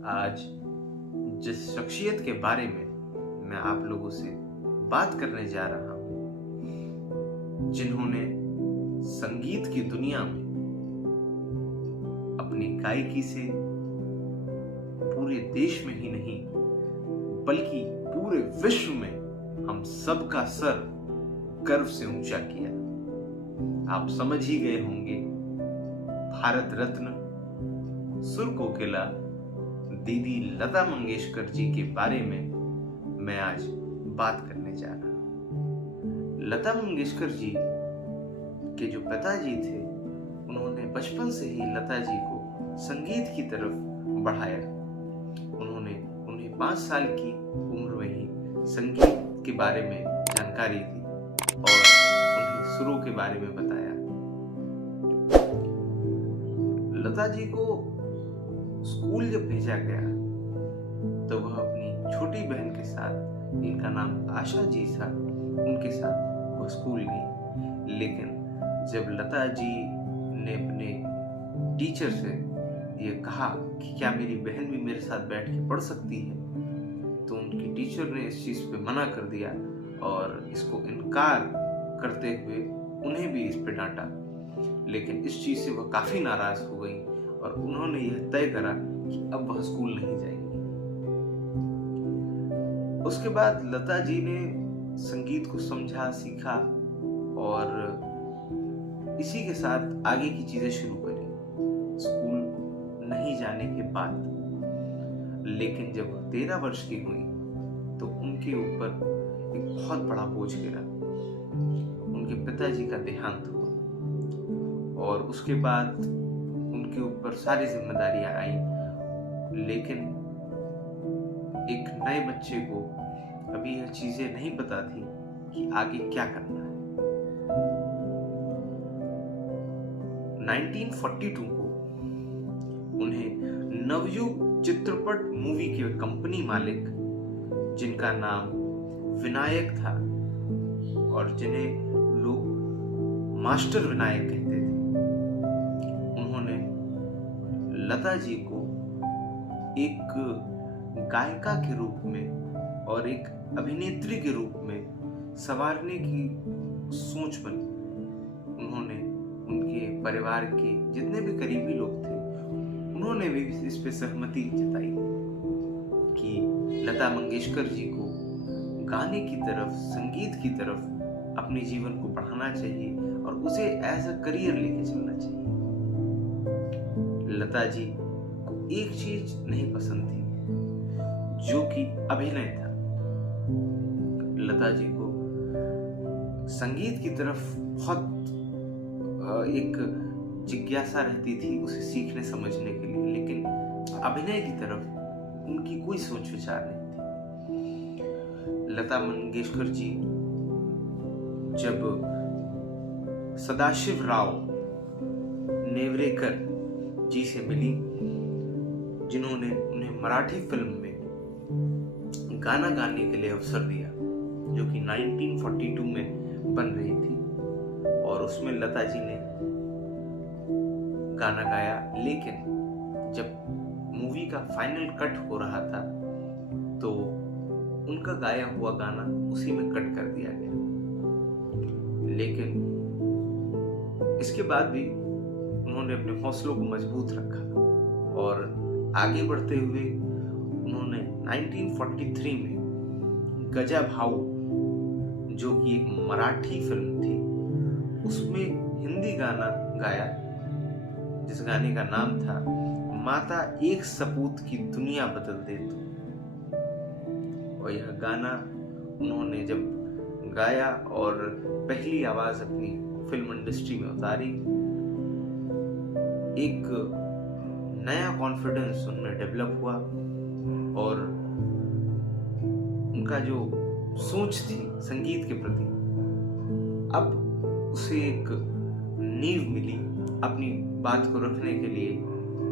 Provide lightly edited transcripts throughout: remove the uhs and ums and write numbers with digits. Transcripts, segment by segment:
आज जिस शख्सियत के बारे में मैं आप लोगों से बात करने जा रहा हूं, जिन्होंने संगीत की दुनिया में अपनी गायकी से पूरे देश में ही नहीं बल्कि पूरे विश्व में हम सबका सर गर्व से ऊंचा किया। आप समझ ही गए होंगे, भारत रत्न सुर कोकिला दीदी लता मंगेशकर जी के बारे में मैं आज बात करने जा रहा हूं। लता मंगेशकर जी के जो पिताजी थे, उन्होंने बचपन से ही लता जी को संगीत की तरफ बढ़ाया। उन्हें 5 साल की उम्र में ही संगीत के बारे में जानकारी दी और उन्हें सुरों के बारे में बताया। लता जी को स्कूल जब भेजा गया तो वह अपनी छोटी बहन के साथ, जिनका नाम आशा जी था, उनके साथ वह स्कूल गई। लेकिन जब लता जी ने अपने टीचर से ये कहा कि क्या मेरी बहन भी मेरे साथ बैठ के पढ़ सकती है, तो उनकी टीचर ने इस चीज पे मना कर दिया और इसको इनकार करते हुए उन्हें भी इस पे डांटा। लेकिन इस चीज से वह काफी नाराज हो गई और उन्होंने यह तय करा कि अब वह स्कूल नहीं जाएंगी। उसके बाद लता जी ने संगीत को समझा, सीखा और इसी के साथ आगे की चीजें शुरू करी स्कूल नहीं जाने के बाद। लेकिन जब वह 13 वर्ष की हुई तो उनके ऊपर एक बहुत बड़ा बोझ गिरा। उनके पिताजी का देहांत हुआ और उसके बाद उनके ऊपर सारी जिम्मेदारियां आई। लेकिन एक नए बच्चे को अभी यह चीजें नहीं पता थी कि आगे क्या करना है। 1942 को उन्हें नवयुग चित्रपट मूवी के कंपनी मालिक, जिनका नाम विनायक था और जिन्हें लोग मास्टर विनायक कहते थे, उन्होंने लता जी को एक गायिका के रूप में और एक अभिनेत्री के रूप में संवारने की सोच बनी। उन्होंने उनके परिवार के जितने भी करीबी लोग थे, उन्होंने भी इस पे सहमति जताई कि लता मंगेशकर जी को गाने की तरफ, संगीत की तरफ अपने जीवन को बढ़ाना चाहिए और उसे एज अ करियर लेके चलना चाहिए। लता जी को एक चीज नहीं पसंद थी, जो कि अभिनय था। लता जी को संगीत की तरफ बहुत एक जिज्ञासा रहती थी उसे सीखने समझने के लिए, लेकिन अभिनय की तरफ उनकी कोई सोच विचार नहीं थी। लता मंगेशकर जी जब सदाशिव राव नेवरेकर जी से मिली, जिन्होंने उन्हें मराठी फिल्म में गाना गाने के लिए अवसर दिया, जो कि 1942 में बन रही थी, और उसमें लता जी ने गाना गाया। लेकिन जब मूवी का फाइनल कट हो रहा था तो उनका गाया हुआ गाना उसी में कट कर दिया गया। लेकिन इसके बाद भी उन्होंने अपने हौसलों को मजबूत रखा और आगे बढ़ते हुए उन्होंने 1943 में गजा भाऊ, जो कि एक मराठी फिल्म थी, उसमें हिंदी गाना गाया, जिस गाने का नाम था माता एक सपूत की दुनिया बदल दे तू। और यह गाना उन्होंने जब गाया और पहली आवाज अपनी फिल्म इंडस्ट्री में उतारी, एक नया कॉन्फिडेंस उनमें डेवलप हुआ और उनका जो सोच थी संगीत के प्रति, अब उसे एक नींव मिली अपनी बात को रखने के लिए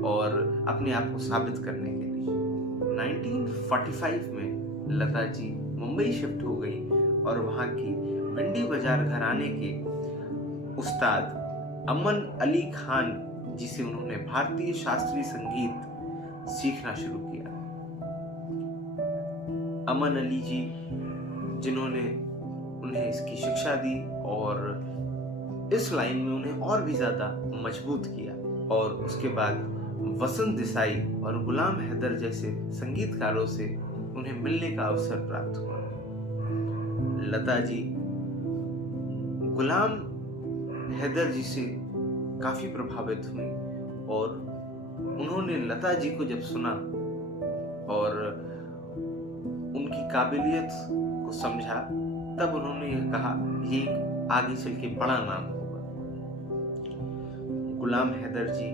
और अपने आप को साबित करने के लिए। 1945 में लता जी मुंबई शिफ्ट हो गई और वहाँ की भिंडी बाजार घराने के उस्ताद अमन अली खान, जिसे उन्होंने भारतीय शास्त्रीय संगीत सीखना शुरू किया। अमन अली जी जिन्होंने उन्हें इसकी शिक्षा दी और इस लाइन में उन्हें और भी ज्यादा मजबूत किया। और उसके बाद वसंत देसाई और गुलाम हैदर जैसे संगीतकारों से उन्हें मिलने का अवसर प्राप्त हुआ। लता जी गुलाम हैदर जी से काफी प्रभावित हुई और उन्होंने लता जी को जब सुना और उनकी काबिलियत को समझा, तब उन्होंने यह कहा ये आगे चल के बड़ा नाम होगा। गुलाम हैदर जी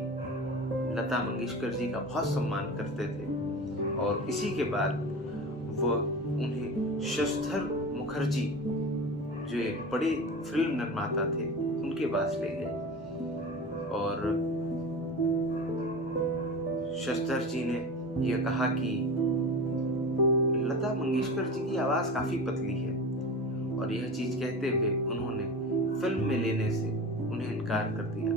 लता मंगेशकर जी का बहुत सम्मान करते थे और इसी के बाद वह उन्हें शशिधर मुखर्जी जो एक बड़े फिल्म निर्माता थे उनके पास ले गए और शशिधर जी ने यह कहा कि लता मंगेशकर जी की आवाज काफी पतली है और यह चीज कहते हुए उन्होंने फिल्म में लेने से उन्हें इनकार कर दिया।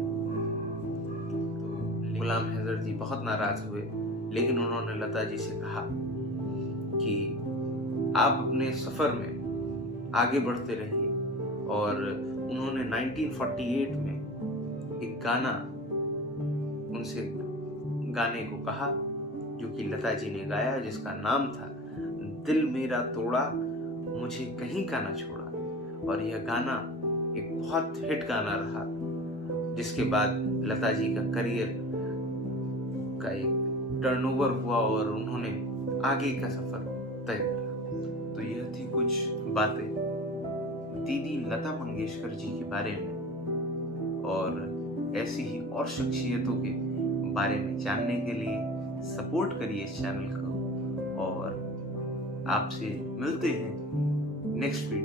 गुलाम हैदर जी बहुत नाराज हुए, लेकिन उन्होंने लता जी से कहा कि आप अपने सफर में आगे बढ़ते रहिए और उन्होंने 1948 में एक गाना उनसे गाने को कहा जो कि लता जी ने गाया, जिसका नाम था दिल मेरा तोड़ा मुझे कहीं का ना छोड़ा। और यह गाना एक बहुत हिट गाना रहा, जिसके बाद लता जी का करियर का एक टर्नओवर हुआ और उन्होंने आगे का सफर तय करा। तो यह थी कुछ बातें दीदी लता मंगेशकर जी के बारे में, और ऐसी ही और शख्सियतों के बारे में जानने के लिए सपोर्ट करिए इस चैनल को और आपसे मिलते हैं नेक्स्ट वीडियो।